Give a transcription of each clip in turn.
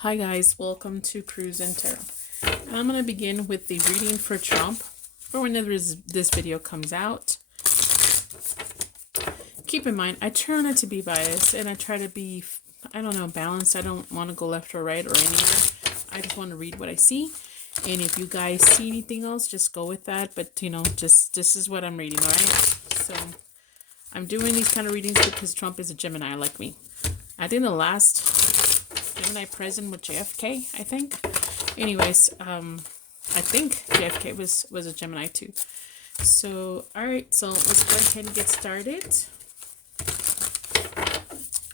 Hi guys, welcome to Cruise and Tarot. I'm going to begin with the reading for Trump for whenever this video comes out. Keep in mind, I try not to be biased and I try to be, balanced. I don't want to go left or right or anywhere. I just want to read what I see. And if you guys see anything else, just go with that. But, this is what I'm reading, all right? So I'm doing these kind of readings because Trump is a Gemini like me. I think the last Gemini president with JFK, I think. Anyways, I think JFK was a Gemini too. So, all right, so let's go ahead and get started.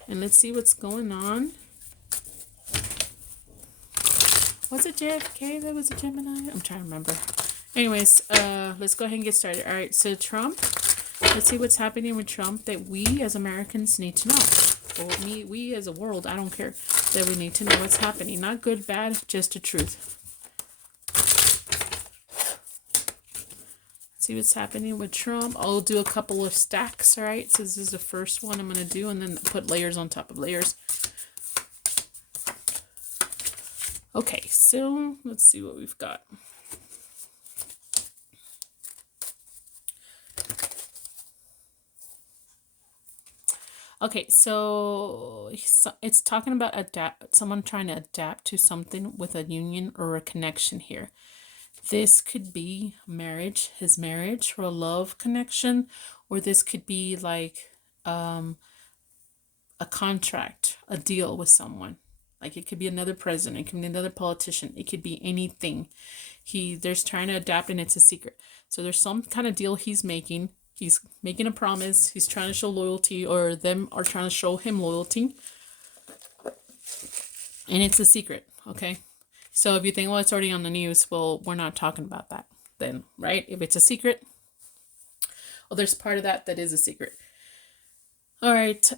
And let's see what's going on. Was it JFK that was a Gemini? I'm trying to remember. Anyways, let's go ahead and get started. All right, so Trump, let's see what's happening with Trump that we as Americans need to know. Or we as a world, I don't care, that we need to know what's happening. Not good, bad, just the truth. See what's happening with Trump. I'll do a couple of stacks, all right? So this is the first one I'm going to do, and then put layers on top of layers. Okay, so let's see what we've got. Okay, so it's talking about someone trying to adapt to something with a union or a connection here. This could be marriage, his marriage, or a love connection, or this could be like a contract, a deal with someone. Like it could be another president, it could be another politician, it could be anything. There's trying to adapt and it's a secret. So there's some kind of deal he's making. He's making a promise. He's trying to show loyalty, or them are trying to show him loyalty. And it's a secret, okay? So if you think, well, it's already on the news, well, we're not talking about that then, right? If it's a secret, well, there's part of that is a secret. All right,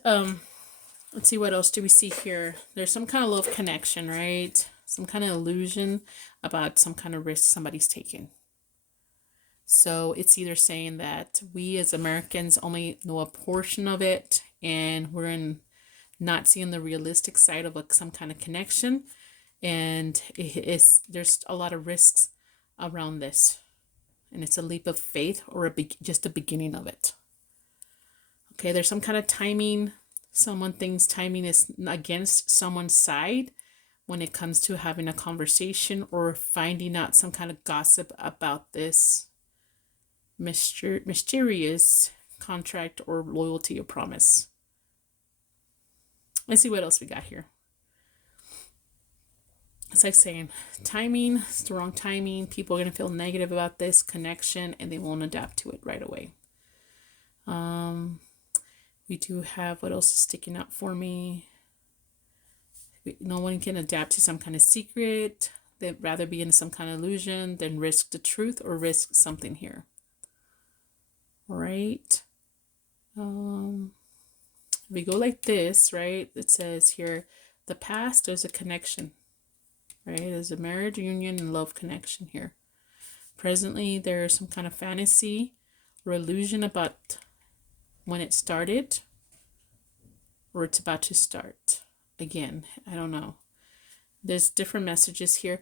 let's see, what else do we see here? There's some kind of love connection, right? Some kind of illusion about some kind of risk somebody's taking. So it's either saying that we as Americans only know a portion of it, and we're not seeing the realistic side of some kind of connection, and there's a lot of risks around this, and it's a leap of faith or just the beginning of it. Okay, there's some kind of timing. Someone thinks timing is against someone's side when it comes to having a conversation or finding out some kind of gossip about this mysterious contract or loyalty or promise. Let's see what else we got here. It's like saying timing, it's the wrong timing. People are going to feel negative about this connection and they won't adapt to it right away. We do have, what else is sticking out for me? No one can adapt to some kind of secret. They'd rather be in some kind of illusion than risk the truth or risk something here. All right. We go like this, right? It says here, the past, there's a connection, right? There's a marriage, union, and love connection here. Presently, there's some kind of fantasy or illusion about when it started or it's about to start. Again, I don't know. There's different messages here.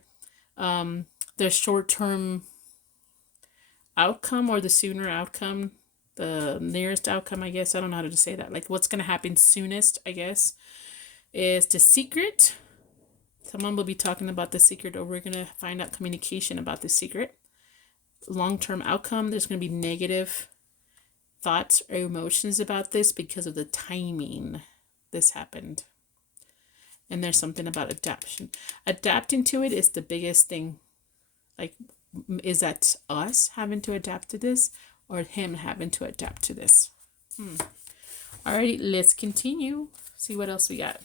There's short-term outcome or the sooner outcome, the nearest outcome, I guess. I don't know how to say that. Like what's going to happen soonest, I guess, is the secret. Someone will be talking about the secret, or we're going to find out communication about the secret. Long-term outcome, there's going to be negative thoughts or emotions about this because of the timing this happened. And there's something about adaptation. Adapting to it is the biggest thing. Like, is that us having to adapt to this or him having to adapt to this? Alrighty, let's continue. See what else we got.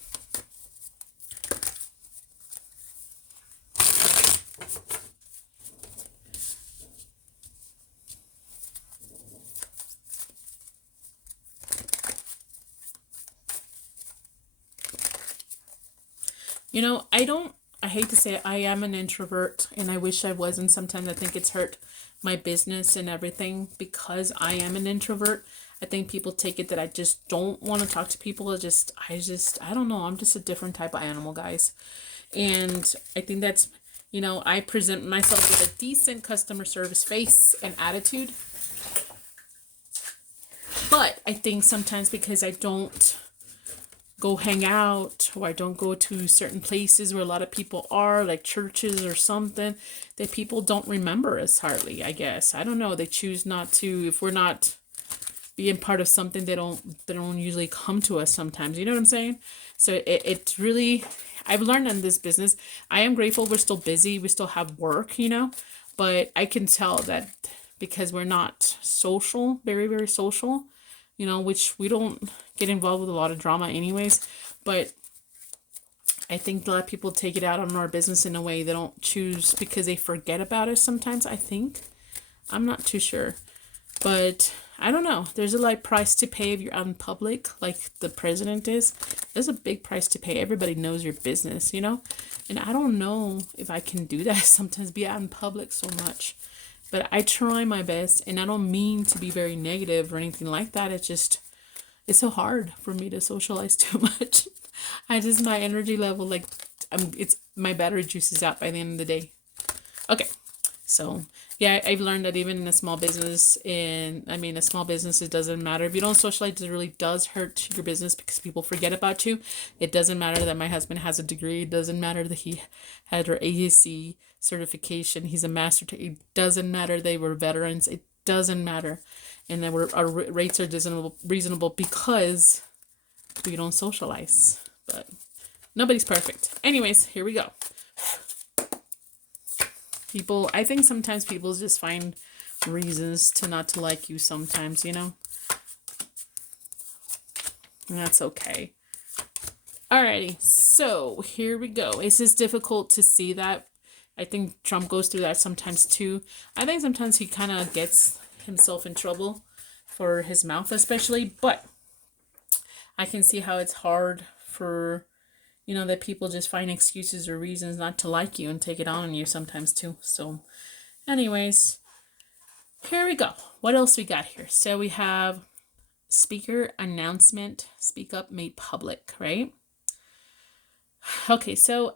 I hate to say it, I am an introvert and I wish I wasn't. Sometimes I think it's hurt my business and everything because I am an introvert. I think people take it that I just don't want to talk to people. I don't know. I'm just a different type of animal, guys. And I think that's, you know, I present myself with a decent customer service face and attitude. But I think sometimes because I don't go hang out, or I don't go to certain places where a lot of people are, like churches or something, that people don't remember us hardly, I guess. I don't know. They choose not to. If we're not being part of something, they don't usually come to us sometimes. You know what I'm saying? So it's really, I've learned in this business, I am grateful we're still busy. We still have work, you know, but I can tell that because we're not social, very, very social, you know, which we don't get involved with a lot of drama anyways, but I think a lot of people take it out on our business in a way they don't choose because they forget about it sometimes, I think. I'm not too sure. But I don't know. There's a like price to pay if you're out in public, like the president is. There's a big price to pay. Everybody knows your business, you know? And I don't know if I can do that sometimes, be out in public so much. But I try my best, and I don't mean to be very negative or anything like that. It's so hard for me to socialize too much. My energy level, like, it's my battery juice is out by the end of the day. Okay, so yeah, I've learned that even in a small business, a small business, it doesn't matter. If you don't socialize, it really does hurt your business because people forget about you. It doesn't matter that my husband has a degree. It doesn't matter that he had her AAC certification. He's a master. It doesn't matter they were veterans. It doesn't matter. And then our rates are reasonable because we don't socialize. But nobody's perfect. Anyways, here we go. I think sometimes people just find reasons to not to like you sometimes, you know? And that's okay. Alrighty, so here we go. It's just difficult to see that. I think Trump goes through that sometimes too. I think sometimes he kind of gets himself in trouble for his mouth especially, but I can see how it's hard for, you know, that people just find excuses or reasons not to like you and take it on you sometimes too. So anyways, here we go. What else we got here? So we have speaker announcement, speak up made public, right? Okay, so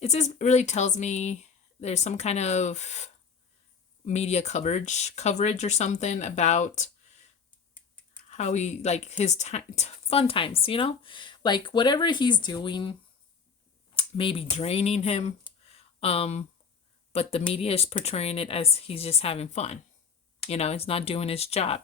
it just really tells me there's some kind of media coverage or something about how he, like, his fun times, you know? Like, whatever he's doing may be draining him, but the media is portraying it as he's just having fun. You know, he's not doing his job.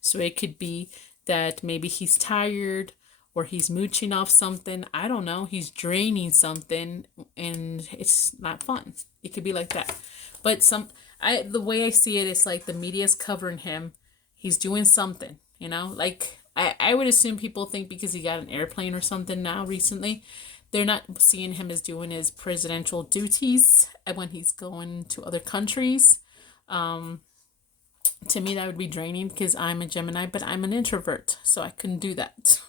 So it could be that maybe he's tired or he's mooching off something. I don't know. He's draining something and it's not fun. It could be like that. But the way I see it is like the media's covering him. He's doing something, you know, like I would assume people think because he got an airplane or something now recently, they're not seeing him as doing his presidential duties when he's going to other countries. To me, that would be draining because I'm a Gemini, but I'm an introvert, so I couldn't do that.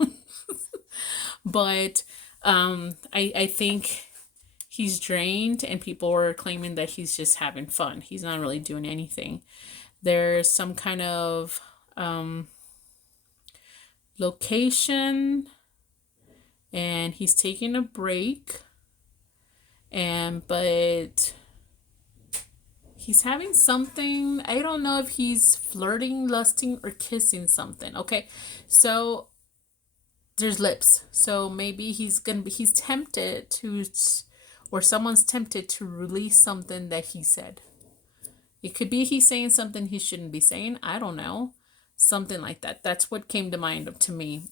But I think he's drained and people are claiming that he's just having fun. He's not really doing anything. There's some kind of location and he's taking a break, but he's having something. I don't know if he's flirting, lusting, or kissing something. Okay, so there's lips. So maybe he's tempted to, or someone's tempted to release something that he said. It could be he's saying something he shouldn't be saying. I don't know. Something like that. That's what came to mind to me.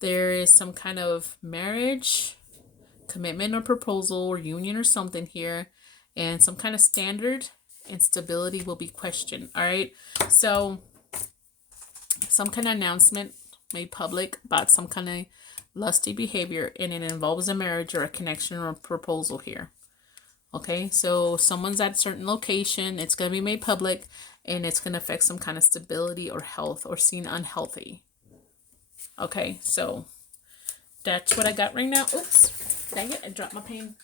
There is some kind of marriage, commitment or proposal or union or something here. And some kind of standard and stability will be questioned. All right. So some kind of announcement made public about some kind of lusty behavior, and it involves a marriage or a connection or a proposal here. Okay. So someone's at a certain location. It's going to be made public and it's going to affect some kind of stability or health or seen unhealthy. Okay. So that's what I got right now. Oops. Dang it. I dropped my pen.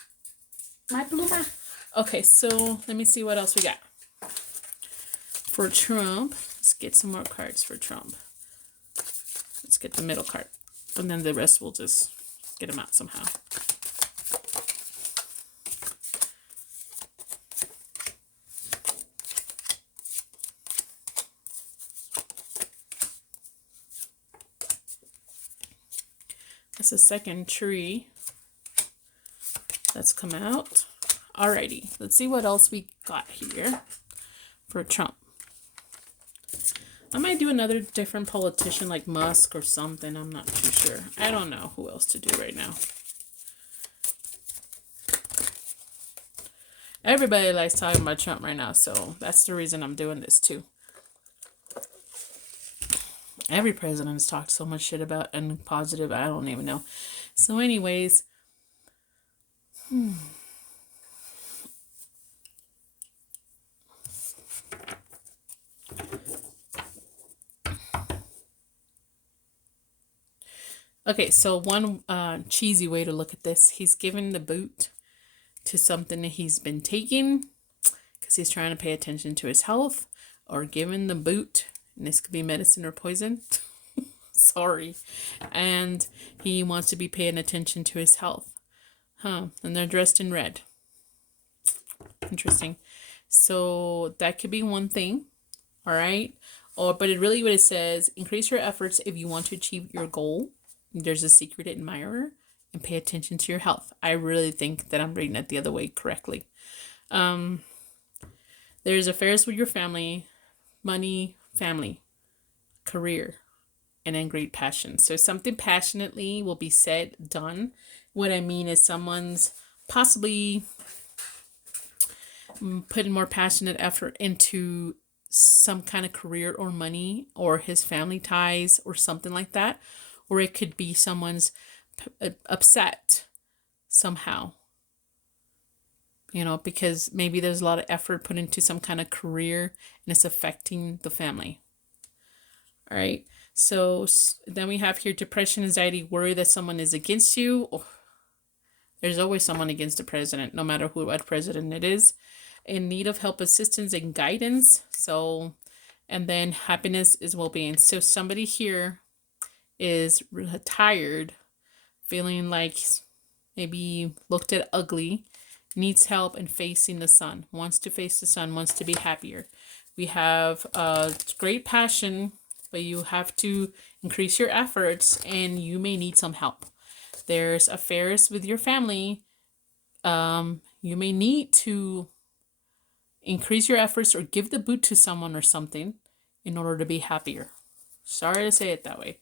My pluma. Okay, so let me see what else we got. For Trump, let's get some more cards for Trump. Let's get the middle card. And then the rest we'll just get them out somehow. That's the second tree that's come out. Alrighty, let's see what else we got here for Trump. I might do another different politician like Musk or something. I'm not too sure. I don't know who else to do right now. Everybody likes talking about Trump right now, so that's the reason I'm doing this too. Every president has talked so much shit about and positive, I don't even know. So anyways, okay, so one cheesy way to look at this, he's given the boot to something that he's been taking because he's trying to pay attention to his health, or given the boot, and this could be medicine or poison. Sorry. And he wants to be paying attention to his health. And they're dressed in red. Interesting. So that could be one thing. All right. But it really what it says, increase your efforts if you want to achieve your goal. There's a secret admirer, and pay attention to your health. I really think that I'm reading it the other way correctly. There's affairs with your family, money, family, career, and then great passion. So something passionately will be said, done. What I mean is someone's possibly putting more passionate effort into some kind of career or money or his family ties or something like that. Or it could be someone's upset somehow. You know, because maybe there's a lot of effort put into some kind of career and it's affecting the family. All right. So then we have here depression, anxiety, worry that someone is against you. Oh, there's always someone against the president, no matter what president it is. In need of help, assistance, and guidance. So, and then happiness is well-being. So somebody here is tired, feeling like maybe looked at ugly, needs help, and facing the sun, wants to face the sun, wants to be happier. We have great passion, but you have to increase your efforts and you may need some help. There's affairs with your family. You may need to increase your efforts or give the boot to someone or something in order to be happier. Sorry to say it that way.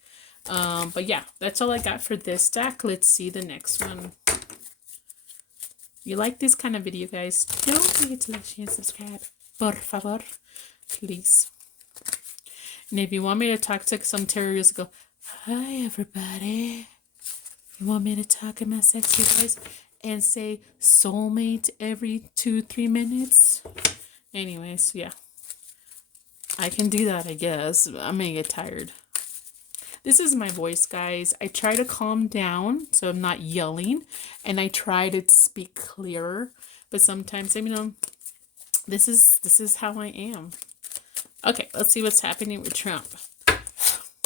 But yeah, that's all I got for this deck. Let's see the next one. If you like this kind of video, guys, don't forget to like, share, and subscribe. Por favor. Please. And if you want me to talk to some terrorists, go, hi, everybody. You want me to talk in my sexy voice and say soulmate every 2-3 minutes? Anyways, yeah. I can do that, I guess. I'm gonna get tired. This is my voice, guys. I try to calm down so I'm not yelling, and I try to speak clearer. But sometimes, you know, this is how I am. Okay, let's see what's happening with Trump.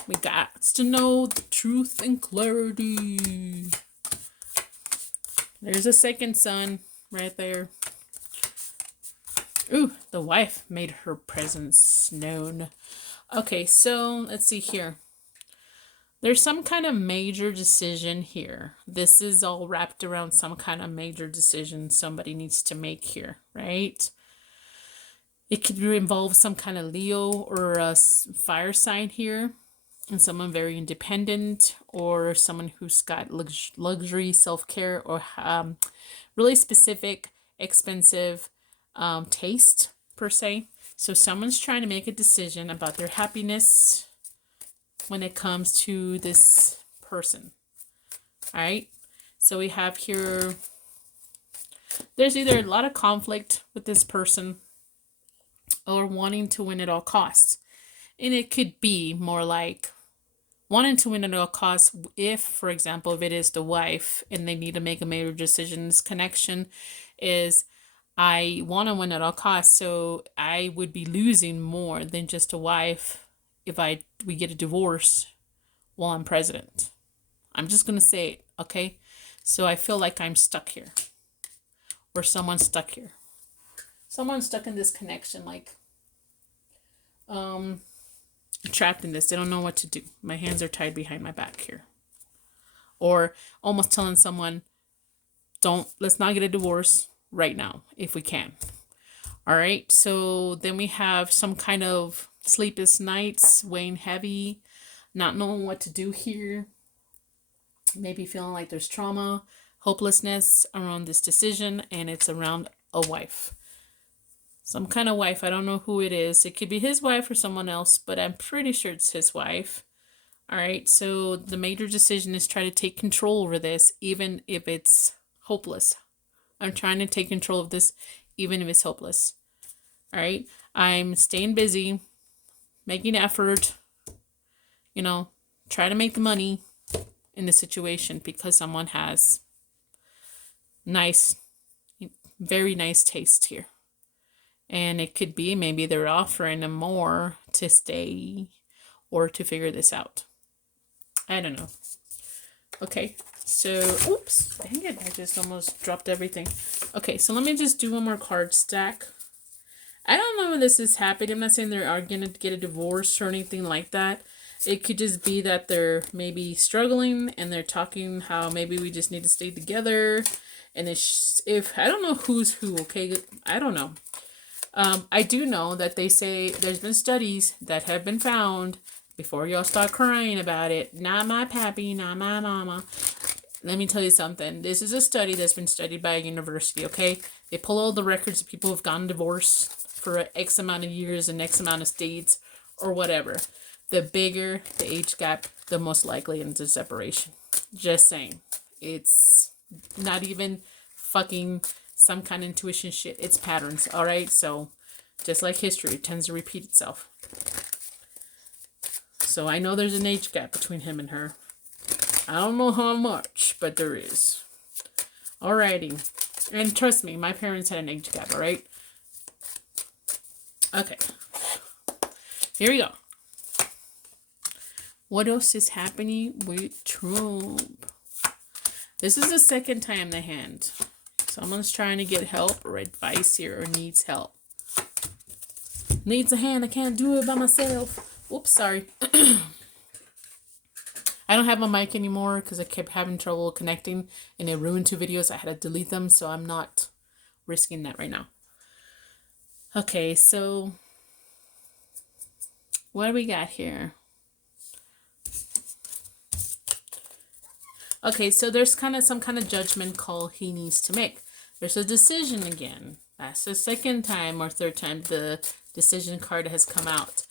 We got to know the truth and clarity. There's a second son right there. Ooh, the wife made her presence known. Okay, so let's see here. There's some kind of major decision here. This is all wrapped around some kind of major decision somebody needs to make here, right? It could involve some kind of Leo or a fire sign here, and someone very independent, or someone who's got luxury, self-care, or really specific, expensive taste, per se. So someone's trying to make a decision about their happiness when it comes to this person. All right. So we have here, there's either a lot of conflict with this person or wanting to win at all costs. And it could be more like wanting to win at all costs if, for example, if it is the wife and they need to make a major decision, this connection is I want to win at all costs, so I would be losing more than just a wife if we get a divorce while I'm president. I'm just gonna say it, okay? So I feel like I'm stuck here, or someone's stuck here. Someone's stuck in this connection, like trapped in this. They don't know what to do. My hands are tied behind my back here, or almost telling someone, let's not get a divorce right now if we can. All right, so then we have some kind of sleepless nights, weighing heavy, not knowing what to do here, maybe feeling like there's trauma, hopelessness around this decision, and it's around a wife. Some kind of wife. I don't know who it is. It could be his wife or someone else, but I'm pretty sure it's his wife. All right, so the major decision is try to take control over this, even if it's hopeless. I'm trying to take control of this, even if it's hopeless. All right, I'm staying busy, making effort, try to make the money in the situation because someone has very nice taste here. And it could be maybe they're offering them more to stay or to figure this out. I don't know. Okay, so, oops, dang it, I just almost dropped everything. Okay, so let me just do one more card stack. I don't know when this is happening. I'm not saying they are going to get a divorce or anything like that. It could just be that they're maybe struggling and they're talking how maybe we just need to stay together. And if I don't know who's who, okay? I don't know. I do know that they say there's been studies that have been found, before y'all start crying about it, not my pappy, not my mama. Let me tell you something. This is a study that's been studied by a university, okay? They pull all the records of people who've gotten divorced for X amount of years and X amount of states or whatever. The bigger the age gap, the most likely into separation. Just saying. It's not even fucking some kind of intuition shit. It's patterns, all right? So just like history, it tends to repeat itself. So I know there's an age gap between him and her. I don't know how much, but there is. Alrighty. And trust me, my parents had an age gap, alright? Okay. Here we go. What else is happening with Trump? This is the second time the hand. Someone's trying to get help or advice here or needs help. Needs a hand. I can't do it by myself. Oops, sorry. I don't have my mic anymore because I kept having trouble connecting and it ruined 2 videos. I had to delete them, so I'm not risking that right now. Okay, so what do we got here? Okay, so there's some kind of judgment call he needs to make. There's a decision again. That's the second time or third time the decision card has come out.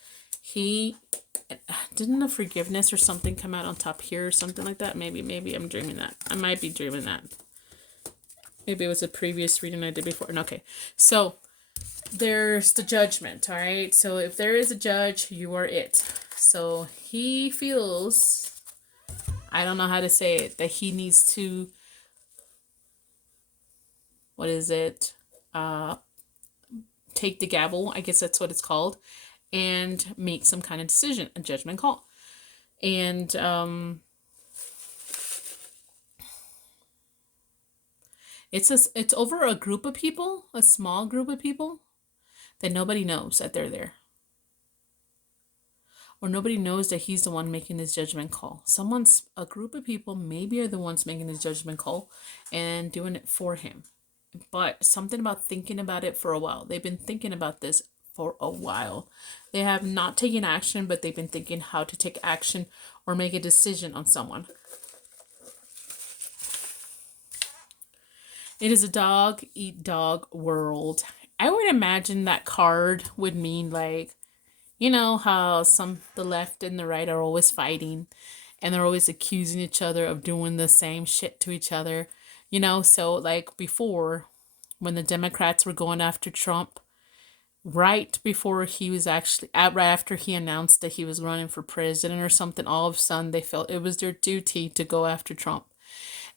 Didn't a forgiveness or something come out on top here or something like that? Maybe I'm dreaming that. I might be dreaming that. Maybe it was a previous reading I did before. Okay, so there's the judgment, all right? So if there is a judge, you are it. So he feels, I don't know how to say it, that he needs to, take the gavel, I guess that's what it's called, and make some kind of decision, a judgment call. And it's over a group of people, a small group of people that nobody knows that they're there. Or nobody knows that he's the one making this judgment call. A group of people maybe are the ones making this judgment call and doing it for him. But something about thinking about it for a while. They've been thinking about this for a while. They have not taken action, but they've been thinking how to take action or make a decision on someone. It is a dog eat dog world. I would imagine that card would mean like, you know how the left and the right are always fighting and they're always accusing each other of doing the same shit to each other. So like before, when the Democrats were going after Trump, right before he was right after he announced that he was running for president or something, all of a sudden they felt it was their duty to go after Trump.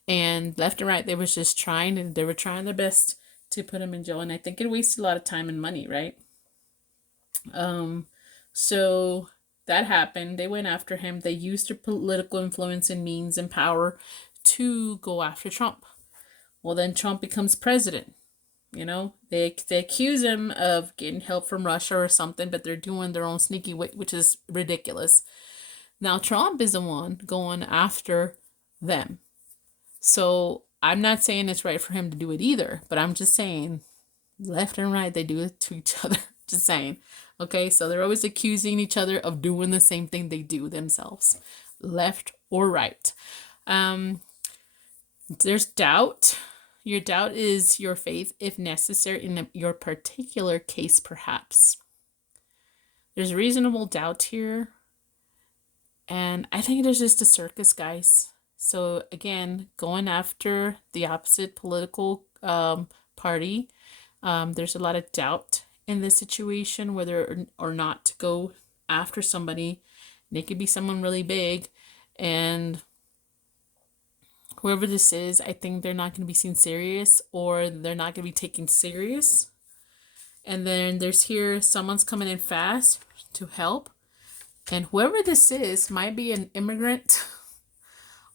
And left and right, they were trying their best to put him in jail. And I think it wasted a lot of time and money, right? So that happened. They went after him. They used their political influence and means and power to go after Trump. Well, then Trump becomes president. You know, they accuse him of getting help from Russia or something, but they're doing their own sneaky way, which is ridiculous. Now Trump is the one going after them. So I'm not saying it's right for him to do it either, but I'm just saying left and right, they do it to each other. Just saying. Okay, so they're always accusing each other of doing the same thing they do themselves, left or right. There's doubt. Your doubt is your faith, if necessary, in your particular case, perhaps. There's reasonable doubt here. And I think there's just a circus, guys. So, again, going after the opposite political party. There's a lot of doubt in this situation, whether or not to go after somebody. And it could be someone really big. And whoever this is, I think they're not going to be seen serious, or they're not going to be taken serious. And then there's here, someone's coming in fast to help. And whoever this is might be an immigrant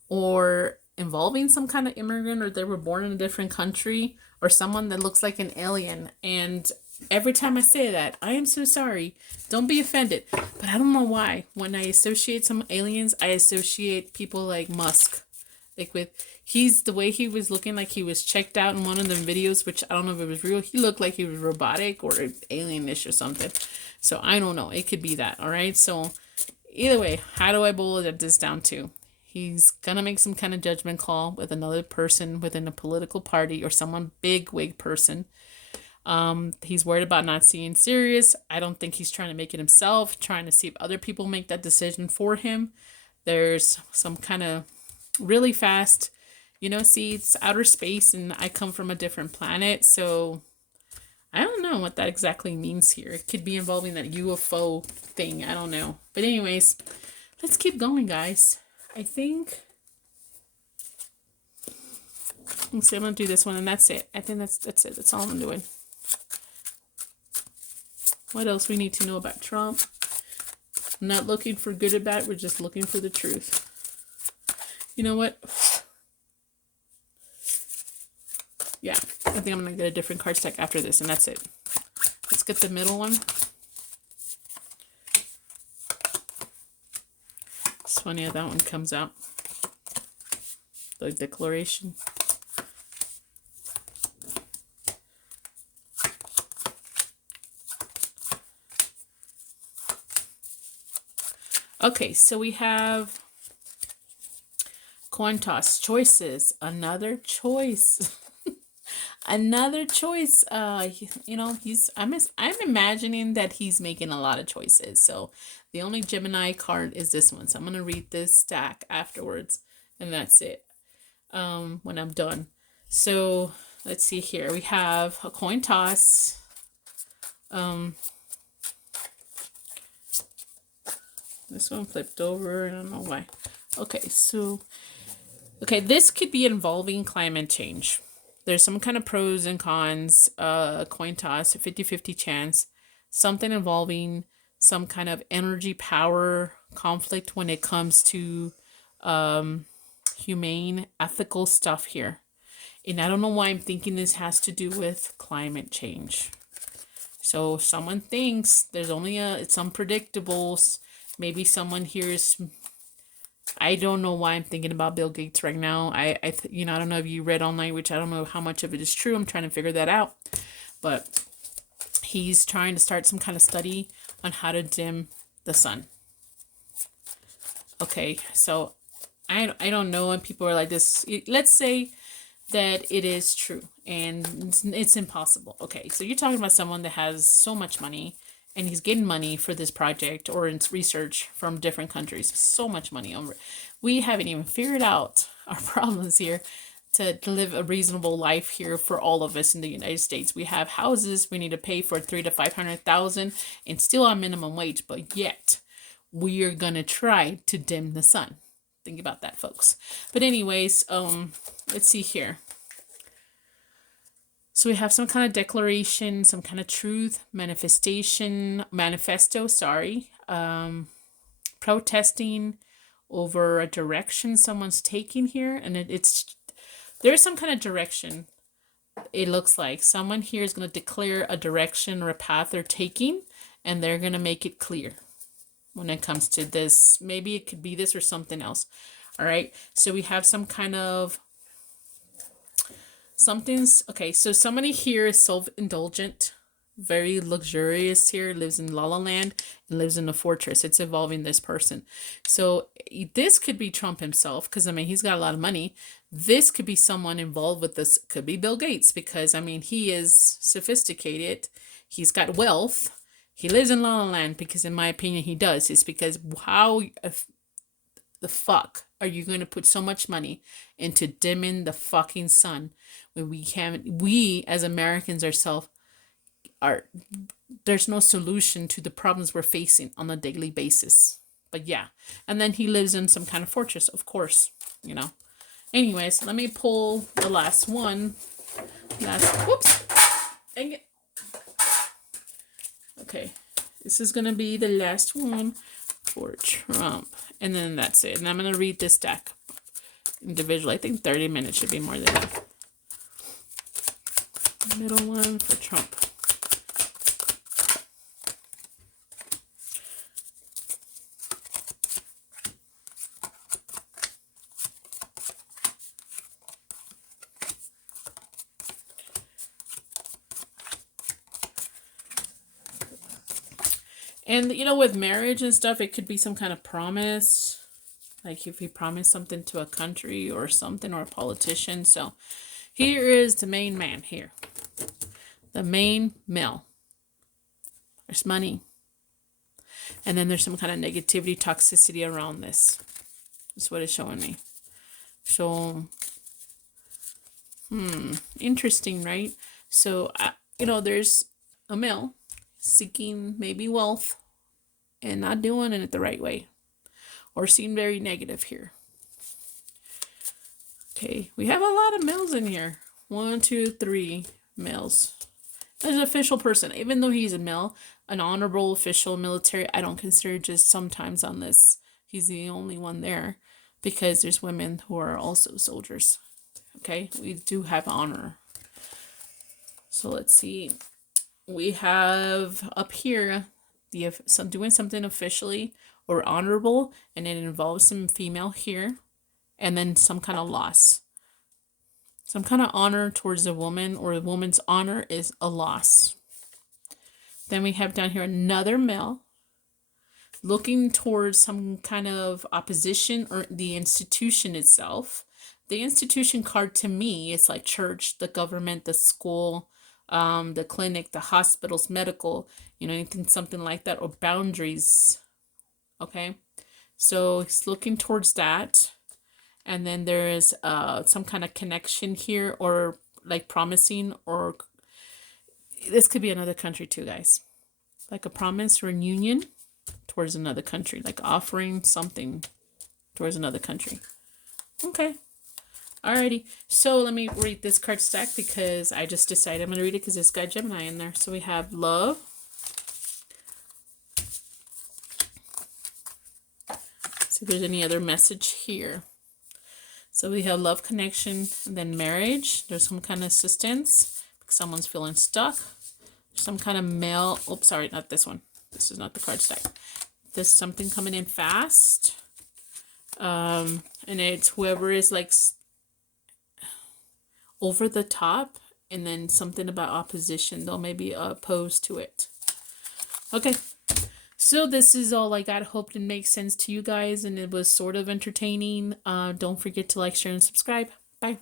or involving some kind of immigrant, or they were born in a different country, or someone that looks like an alien. And every time I say that, I am so sorry. Don't be offended. But I don't know why. When I associate some aliens, I associate people like Musk. Like the way he was looking, like he was checked out in one of the videos, which I don't know if it was real. He looked like he was robotic or alienish or something. So I don't know. It could be that. All right. So either way, how do I boil this down to? He's going to make some kind of judgment call with another person within a political party or someone big wig person. He's worried about not seeing serious. I don't think he's trying to make it himself, trying to see if other people make that decision for him. There's some kind of really fast, see, it's outer space and I come from a different planet. So I don't know what that exactly means here. It could be involving that UFO thing. I don't know. But anyways, let's keep going, guys. I think, let's see, I'm going to do this one and that's it. I think that's it. That's all I'm doing. What else we need to know about Trump? I'm not looking for good or bad. We're just looking for the truth. You know what? Yeah, I think I'm going to get a different card stack after this, and that's it. Let's get the middle one. It's funny how that one comes out. The declaration. Okay, so we have coin toss, choices, another choice. Another choice. I'm imagining that he's making a lot of choices. So the only Gemini card is this one. So I'm gonna read this stack afterwards, and that's it. When I'm done. So let's see here. We have a coin toss. This one flipped over. I don't know why. Okay, so this could be involving climate change. There's some kind of pros and cons, coin toss, a 50-50 chance, something involving some kind of energy power conflict when it comes to humane, ethical stuff here. And I don't know why I'm thinking this has to do with climate change. So someone thinks there's only it's unpredictable. Maybe someone here is... I don't know why I'm thinking about Bill Gates right now. I don't know if you read all night, which I don't know how much of it is true. I'm trying to figure that out. But he's trying to start some kind of study on how to dim the sun. Okay, so I don't know when people are like this. Let's say that it is true and it's impossible. Okay, so you're talking about someone that has so much money, and he's getting money for this project or its research from different countries. So much money. We haven't even figured out our problems here to live a reasonable life here for all of us in the United States. We have houses we need to pay for $300,000 to $500,000 and still on minimum wage, but yet we are gonna try to dim the sun. Think about that, folks. But anyways, let's see here. So we have some kind of declaration, some kind of truth, manifesto, sorry. Protesting over a direction someone's taking here. And there's some kind of direction. It looks like someone here is going to declare a direction or a path they're taking, and they're going to make it clear when it comes to this. Maybe it could be this or something else. All right. So we have some kind of okay. So somebody here is self-indulgent, very luxurious here, lives in La La Land and lives in a fortress. It's involving this person. So this could be Trump himself, because I mean, he's got a lot of money. This could be someone involved with this. Could be Bill Gates, because I mean, he is sophisticated. He's got wealth. He lives in La La Land, because in my opinion, he does. It's because how the fuck are you going to put so much money into dimming the fucking sun when we as Americans ourselves there's no solution to the problems we're facing on a daily basis. But yeah, and then he lives in some kind of fortress, of course, you know. Anyways, let me pull the last one. Whoops, dang it. Okay, this is gonna be the last one for Trump, and then that's it. And I'm gonna read this deck individually. I think 30 minutes should be more than enough. Middle one for Trump. And, you know, with marriage and stuff, it could be some kind of promise. Like if you promise something to a country or something, or a politician. So here is the main man here. The main male. There's money. And then there's some kind of negativity, toxicity around this. That's what it's showing me. So, interesting, right? So, you know, there's a male seeking maybe wealth and not doing it the right way, or seem very negative here. Okay, we have a lot of males in here. 1, 2, 3 males. There's an official person, even though he's a male, an honorable official military. I don't consider just sometimes on this. He's the only one there, because there's women who are also soldiers. Okay, we do have honor. So let's see. We have up here doing something officially or honorable, and it involves some female here, and then some kind of loss. Some kind of honor towards a woman, or a woman's honor is a loss. Then we have down here another male looking towards some kind of opposition or the institution itself. The institution card to me is like church, the government, the school, the clinic, the hospitals, medical, you know, anything, something like that, or boundaries. Okay, so he's looking towards that. And then there is some kind of connection here, or like promising, or this could be another country too, guys. Like a promise or a union towards another country, like offering something towards another country. Okay. Alrighty, so let me read this card stack, because I just decided I'm going to read it because it's got Gemini in there. So we have love. See if there's any other message here. So we have love, connection, and then marriage. There's some kind of assistance. Someone's feeling stuck. Some kind of male. Oops, sorry, not this one. This is not the card stack. There's something coming in fast. And it's whoever is like over the top, and then something about opposition. They'll maybe opposed to it. Okay. So this is all I got. Hope it makes sense to you guys, and it was sort of entertaining. Don't forget to like, share, and subscribe. Bye.